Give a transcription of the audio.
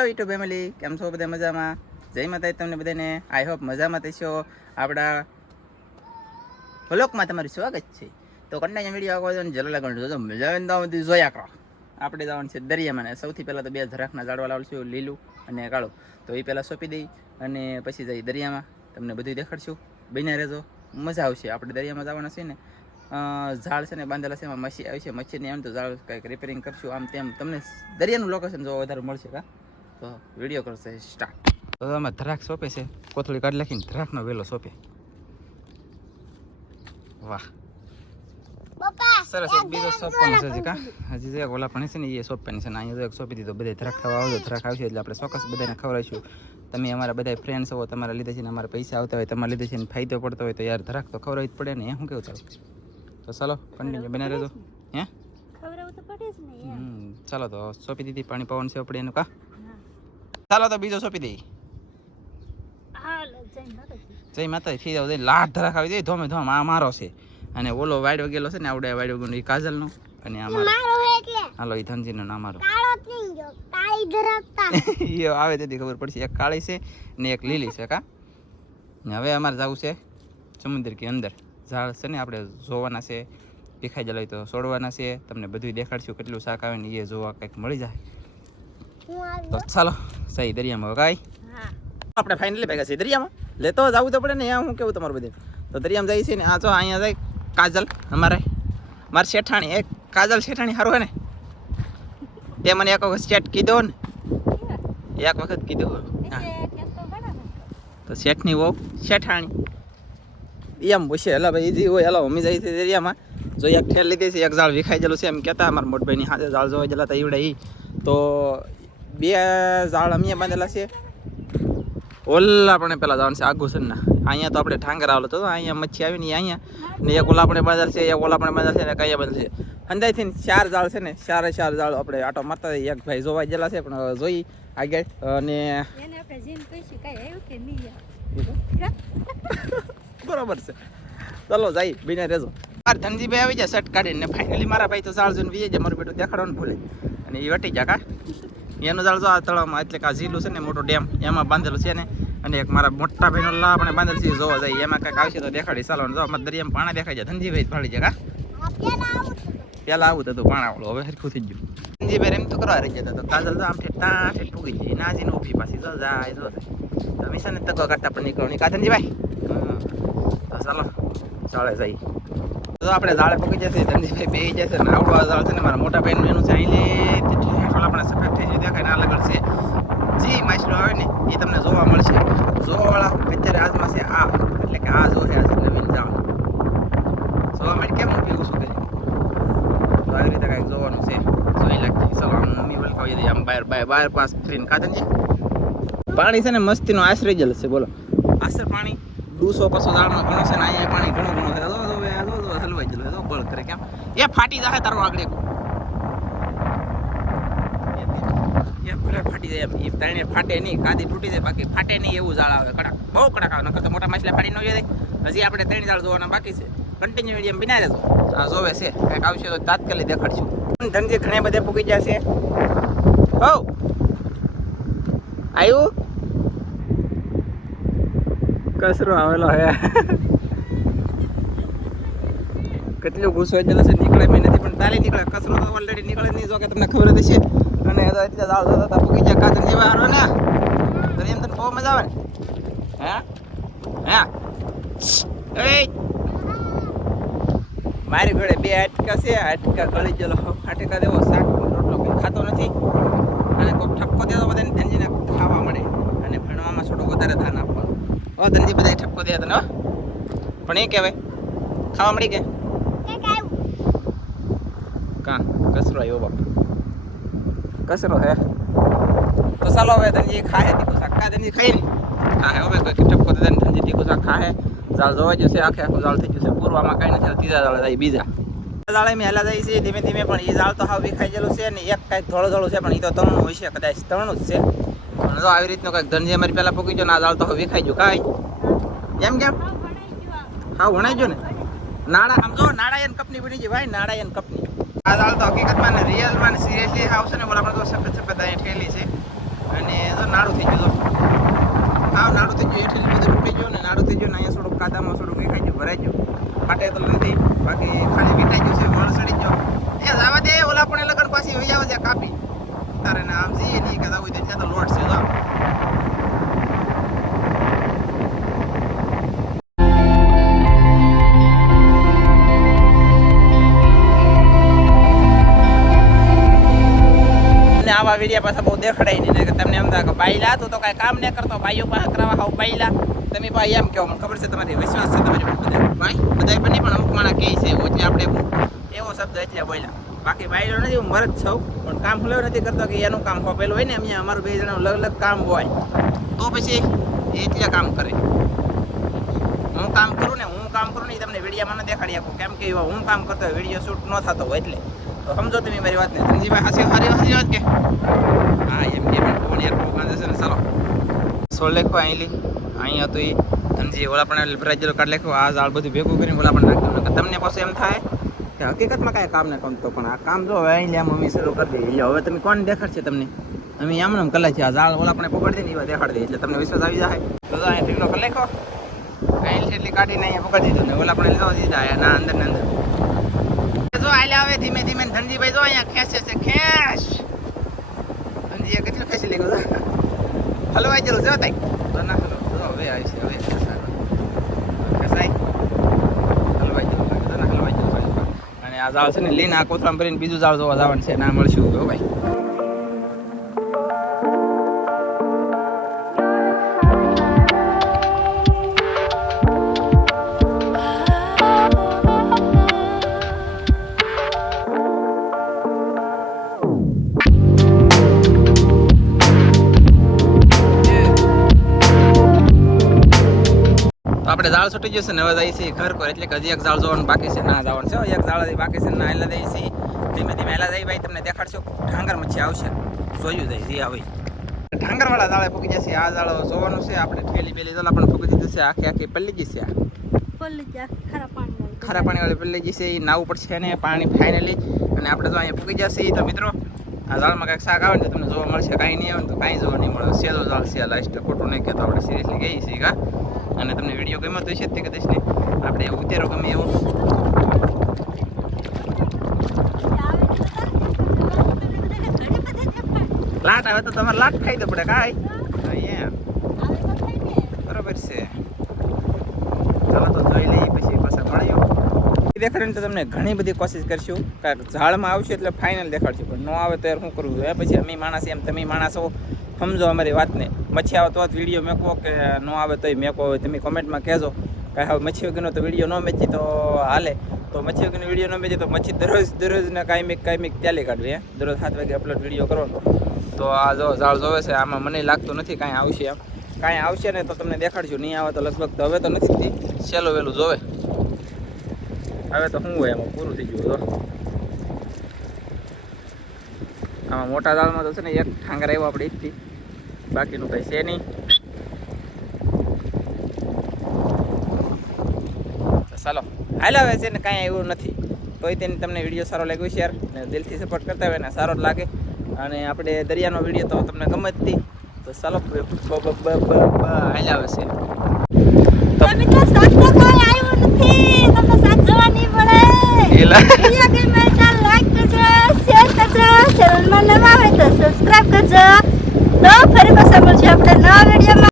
Hello YouTube family કેમ છો બધા મજામાં? જય માતા તમને બધાને. આઈ હોપ મજામાં થશો આપણા વ્લોગમાં તમારું સ્વાગત છે. તો કંટાળીને વીડિયો છો ને જલો લાગવાનું જોજો મજા આવે તો બધું જોયા કરો. આપણે જવાનું છે દરિયામાં સૌથી પહેલાં તો બે જરાકના ઝાડવા લાવશું લીલું અને કાળું. તો એ પહેલાં સોંપી દઈ અને પછી જઈ દરિયામાં. તમને બધું દેખાડશું. બને રહેજો. મજા આવશે. આપણે દરિયામાં જવાના છે ને ઝાડ છે ને, બાંધેલા છે, એમાં મચ્છી આવી છે. મચ્છીને એમ તો ઝાડ કંઈક રિપેરિંગ કરશું. આમ તેમ. તમને દરિયાનું લોકેશન જોવા વધારે મળશે કા? તો વીડિયો કરશે સ્ટાર્ટ તો અમે ધરાક સોંપે છે. કોથળી કાઢી નાખીને ધરાકનો વેલો સોંપે. વાહ. સરસ એક બીજો સોંપવાનો છે કા? હજી એક ઓલા પણ છે ને એ સોંપવાની છે ને અહીંયા એક સોંપી દીધો. બધે ધરાક ખાવા આવજો ધરાક આવશે એટલે આપણે ચોક્કસ બધાને ખવડાવીશું. તમે અમારા બધા ફ્રેન્ડ્સ હો તમારા લીધે છે ને અમારા પૈસા આવતા હોય તમારા લીધે છે ને ફાયદો પડતો હોય તો યાર ધરાક તો ખવડાવવી જ પડે ને એ શું કેવું ચાલો તો ચાલો કન્ટિન્યુ બનાવી દેજો. હે ખવડાવવું તો પડે જ ને યાર હમ, ચાલો તો સોંપી દીધી પાણી પવન છે આપણે એનું કા? હા. ચાલો તો બીજો સોંપી દઈ જય માતા ફી જાવ લાટ ધરા ખાવી જાય ધોમે ધોમ આ મારો છે. અને ઓલો વાઈડ વગેલો છે ને આવડે વાઈડ વગેલો એ કાજલનો અને આ મારો. હાલો એ ધનજીનો ના મારો. એ આવે તેથી ખબર પડશે એક કાળી છે ને એક લીલી છે કા? ને હવે અમારે જવું છે સમુદ્ર કે અંદર. ઝાડ છે ને આપણે જોવાના છે દેખાઈ જાય તો છોડવાના છે તમને બધું દેખાડશું કેટલું શાક આવે ને એ જોવા કંઈક મળી જાય. તો ચાલો સહી દરિયામાં વગાઈ આપણે ફાઇનલી ભેગા છીએ દરિયામાં. લેતો જવું તો પડે ને અહીંયા હું કેવું તમારું બધું? તો દરિયામાં જાય છે ને આ જો અહીંયા જાય કાજલ અમારે મારી શેઠાણી એક કાજલ શેઠાણી સારું હે ને? તે મને એક વખત શેઠ કીધો ને. એક વખત કીધો. તો શેઠની વહુ શેઠાણી. એમ પૂછે હલા ભાઈ ઈજી હોય હલા મમ્મી જાય છે દરિયામાં. જો એક ઠેર લીધી છે એક ઝાડ વિખાઈ ગયેલું છે એમ કહેતા અમારા મોટભાઈની હાથે ઝાડ જોવા ગયેલા હતા ઈવડે તો બે ઝાડ અમે બાંધેલા છે. ઓલા આપણે પેલા જવાનું છે આગુ છે ને. અહીંયા તો આપણે ઠાંગર આવેલો તો અહીંયા મચ્છી આવી ને અહીંયા. ને એક ઓલા આપણે બાંધેલ છે એક ઓલા આપણે બાંધેલ છે ને કયા બાંધેલ છે. અંદાજથી ચાર ઝાડ છે ને ચારે ચાર ઝાડ આપણે આટો મારતા એક ભાઈ જોવા ગયેલા છે પણ જોઈ આગળ. અને બરોબર છે. ચલો જાય બીને રેજો. માર ધનજીભાઈ આવી જાય શર્ટ કાઢીને ફાઇનલી મારા ભાઈ તો ઝાડ જોઈને વીએ જાય મારું બેટું દેખાડવાનું ભૂલે. અને એ વટી જા કા? એનું જાળ જો આ તળાવમાં એટલે કે આ ઝીલું છે ને, મોટો ડેમ. એમાં બાંધેલું છે ને, અને એક મારા મોટા ભાઈનો લા આપણે બાંધેલ છે જોવા જાય. એમાં કંઈક આવશે તો દેખાડી. ચાલો જો અમારે દરિયામાં પાણા દેખાય જાય ધનજીભાઈ ફાડી જાય કા? પેલા આવું તો હતું પાણા વાળું હવે હરખું થઈ ગયું. ધનજીભાઈ એમ તો કરવા રહી જતા તો કાજલ તો આમ ઠેઠ ઠેઠ ફૂગી જાય નાજીને ઊભી પાછી. જો જાય, જો તમે છે ને તકો કરતા પણ નીકળો નહીં. કા ધનજીભાઈ. તો ચાલો, ચાલે જઈ તો આપણે ઝાડે પકી જશે. ધનજીભાઈ બે જશે ને આવડવા ઝાડ છે ને, મારા મોટા બહેન એનું અહીં લે. જાય દેખાય ને લગડ છે. જે માછલો આવે ને એ તમને જોવા મળશે. જોવાવાળા અત્યારે આજમાં છે આ. એટલે કે આ જોશે આજ નવીન ઝાડ જોવા માટે કેમ ઊભી ઓછું કરી તો આવી રીતે કાંઈક જોવાનું છે. જોઈ લાગતી ચલો, આમ મમ્મી વલખાવી દઈએ. આમ બહાર બહાર બહાર પાસ ફરીને કાતનજી પાણી છે ને મસ્તીનો આશરે જ છે બોલો. આશર પાણી? દૂસો પાછો ઝાડમાં ઘણો છે ને, અહીંયા પાણી ઘણું ઘણું છે. જો જો જો જો, હલવાઈ જલો બળ કરે કેમ? એ ફાટી જાય તારો આગળ એક. એ ભલે ફાટી જાય એમ. તાણે ફાટે નહીં કાદી તૂટી જાય, બાકી ફાટે નહીં એવું ઝાડ આવે. કડક, બહુ કડક આવે, નકર તો મોટા માછલા ફાડી ન જાય હજી આપણે ત્રણ ઝાડ જોવાના બાકી છે. કન્ટિન્યુ મીડિયમ બિના રહેજો. આ જોવે છે. કંઈક આવશે તો તાત્કાલિક દેખાડશું. ધનજી ઘણા બધા પૂકી જશે હો! આવ્યું કચરો આવેલો હે. કેટલું ગુસ્સો ગયેલો છે નીકળે, મેં નથી, પણ તારે નીકળે. કચરો તો ઓલરેડી નીકળે નહીં, જો કે તમને ખબર જ છે અને એ તો એટલે જાવ જતા હતા જાય કાતર જેવા હારો ને. તો એમ તને બહુ મજા આવે ને? હે? હે? એ! મારી ઘરે બે હાટકા છે. હાટકા ગળી ગયેલો. હાટકા દેવો શાક રોટલો કોઈ ખાતો નથી. અને કોઈ ઠપકો દેતો બધાને ધનજીને ખાવા મળે. અને ભણવામાં થોડું વધારે ધ્યાન આપવાનું. હો ધનજી બધા ઠપકો દે તને પણ એ કહેવાય ખાવા મળી કે? કાં? કસરો આવ્યો બાપ. કચરો હે. તો ચાલો હવે ધનજી ખાહે તીખું શાક. કા ધનજી ખાઈ ને ખાહે હવે કોઈ ઠપકો દે ધનજી તીખું શાક ખાહે. જાળ જોવા જશે આખે આખું જાળ થઈ જશે પૂર્વમાં કાંઈ નથી ત્રીજા જાળે જાય બીજા. જાળે મેં હેલા જાય છે ધીમે ધીમે પણ એ જાળ તો હાવ વિખાઈ ગયેલું છે ને એક કાંઈક થોડું થોડું છે પણ એ તો તણું હોય છે કદાચ તણું જ છે. પણ જો આવી રીતનું કાંઈક ધનજી અમારી પહેલાં પૂકી ગયો ને આ જાળ તો હવે વિખાઈ ગયું. કાંઈ? એમ કેમ? હા વણાઈ ગયો ને? નાળા સમજો નાળાયન કંપની બની ગઈ ભાઈ નાળાયન કંપની. આ દાળ તો હકીકતમાં ને રિયલમાં સિરિયસલી આવશે ને બોલા આપણે તો સફેદ સફેદ અહીંયા ઠેલી છે. અને તો નાડું થઈ ગયું હા, નાડું થઈ ગયું હેઠળ બધું તૂટી ગયું ને નાડું થઈ ગયું ને અહીંયા થોડુંક કાદામાં થોડુંક વેખાઈ ગયું, ભરાઈ ગયું. ફાટે તો નથી બાકી ખાલી વીટાઈ ગયું છે વળ સડી ગયો. એ જવા દે, ઓલા પણ લગન પાછી વહી આવે કાપી. તારે ને આમ જઈએ નહીં કે એટલે તો લોટ છે વિડીયા પાછા બહુ દેખાડાય નહીં તમને એમ થાય કે બાઈલા તું તો કાંઈ કામ નહીં કરતો, ભાઈઓ પાસે કરાવવા હાવ બાયલા તમે ભાઈ એમ કહો, મને ખબર છે તમારી, વિશ્વાસ છે તમારી બધા. ભાઈ બધા નહીં, પણ અમુક માણા કહે છે, એવું એટલે આપણે એવો શબ્દ એટલે બોલ્યા. બાકી બાયલો નથી, હું મરજ છું, પણ કામ હલો નથી કરતો કે એનું કામ ખોપેલું હોય ને, એમ અમારું બે જણા અલગ અલગ કામ હોય. તો પછી એ એટલે કામ કરે. હું કામ કરું ને, હું કામ કરું ને તમને વિડીયામાં ન દેખાડી આપું કેમ કે હું કામ કરતો વીડિયો શૂટ ન થતો હોય એટલે. સમજો તમે મારી વાતને. ધનજીભાઈ હાસી હારી હાસી વાત કે? હા, એમ કે ફોન યાર બહુ ગાંધે ને? ચાલો. સોળ લેખો અહીં લી. અહીં હતું એ ધનજી ઓલા પણ બ્રાજેલો કાઢ લેખો આ ઝાડ બધું ભેગું કરીને ઓલા પણ નાખ્યું તમને પાછું એમ થાય કે હકીકતમાં કાંઈ કામ ને કમતો પણ આ કામ જો હવે અહીં લે મમ્મી શરૂ કરી દે એટલે હવે તમે કોણ દેખાડશે તમને? અમે એમ ને એમ કલાક છે આ ઝાડ ઓલા પણ પકડી દે ને એવા દેખાડી દે એટલે તમને વિશ્વાસ આવી જાય. તો અહીં ઢીકલો કરી લેખો અહીં એટલી કાઢીને અહીંયા પકડી દીધું ને ઓલા પણ લીધો દીધા ના, અંદર ને અંદર. જો આલ્યા આવે, ધીમે ધીમે ધનજીભાઈ જો અહીંયા ખેંચે છે, ખેંચ. ધનજીએ કેટલું ખેંચી લીધું હલવાઈ ગયેલું જો તાઈ. તો ના હલો, જો, હવે આવી છે, હવે ખેંચાય. હલવાઈ ગયેલું હલવાઈ ગયેલું અને આ જાવ છે ને લઈને આ કોથળામાં ભરીને બીજું જાવ જોવા જવાનું છે, ના મળશું ભાઈ. ઝાડ છૂટી જશે ને હવે જઈએ છીએ ઘર પર. એટલે હજી એક ઝાડ જોવાનું બાકી છે ના જવાનું. છે એક ઝાડ બાકી છે ના એટલે જઈએ છીએ ધીમે ધીમે એલા જઈ ભાઈ તમને દેખાડશો. ઠાંગર મચ્છી આવશે. જોયું જાય જે આવે. ઠાંગરવાળા ઝાડે ફૂકી જશે આ ઝાડ જોવાનું છે આપણે ઠેલી પેલી ઝાલા પણ ફૂકી દીધું છે આખી આખી પલ્લી પલ્લી જા ખારા પાણી વાળી. ખારા પાણી વાળી પલ્લી જશે એ નાવું પડશે ને પાણી ફાઇનલી અને આપણે જો અહીંયા ફૂકી જશે તો મિત્રો આ ઝાડમાં કાંઈક શાક આવે ને તમને જોવા મળશે કાંઈ નહીં આવે ને તો કાંઈ જોવા નહીં મળે. સેલો ઝાડ છે લાસ્ટ ખોટું નહીં કહેતો આપણે સિરિયસલી કહીએ છીએ કા. અને તમને વીડિયો ગમ્યો તો છે તે કદાચ ને. આપણે એવું ઉતારો ગમે એવું. લાટ આવે તો તમારે લાટ ખાઈ દો પડે કાંઈ. અહીંયા બરોબર છે. ચાલો તો જોઈ લઈએ. દેખાડીને તો તમને ઘણી બધી કોશિશ કરશું. કારણ ઝાડમાં આવશે એટલે ફાઇનલ દેખાડશું. પણ ન આવે તો શું કરવું? એ પછી અમે માણસ એમ, તમે માણસો સમજો અમારી વાતને. મચ્છી આવે તો જ વીડિયો મેકો કે ન આવે તોય મેકો હોય. તમે કોમેન્ટમાં કહેજો. કે હવે મચ્છી વગરનો તો વીડિયો ન મેચી તો હાલે. તો મચ્છી વગરનો વીડિયો ન મેચી તો મચ્છી દરરોજ, દરરોજના કાયમિક કાયમિક ચાલી કાઢવી, હે. દરરોજ સાત વાગે અપલોડ વીડિયો કરવાનો. તો આ જો ઝાડ જોવે છે, આમાં મને લાગતું નથી કાંઈ આવશે એમ. કાંઈ આવશે ને તો તમને દેખાડશું. નહીં આવે તો લગભગ તો હવે તો નથી સહેલું વહેલું જોવે. હવે તો શું હોય એમાં પૂરું થઈ ગયું તો આમાં મોટા દાળમાં તો છે ને એક ઠાંગર આવ્યો આપણે એકથી બાકીનું કંઈ છે નહીં ચાલો હાલ હવે છે ને કાંઈ એવું નથી તોય તેને તમને વીડિયો સારો લાગ્યો શેર ને દિલથી સપોર્ટ કરતા હોય ને સારો જ લાગે અને આપણે દરિયાનો વીડિયો તો તમને ગમે જ તી ચાલો હાલ આવે છે તો તમે તો સાથ તો કોઈ આવ્યું નથી તમને સાથ જવા નહીં પડે એલા વીડિયો ગમે તો લાઈક કરજો શેર કરજો કરજો તો ફરી પાછા મળશું. આપણે નવા વિડીયોમાં.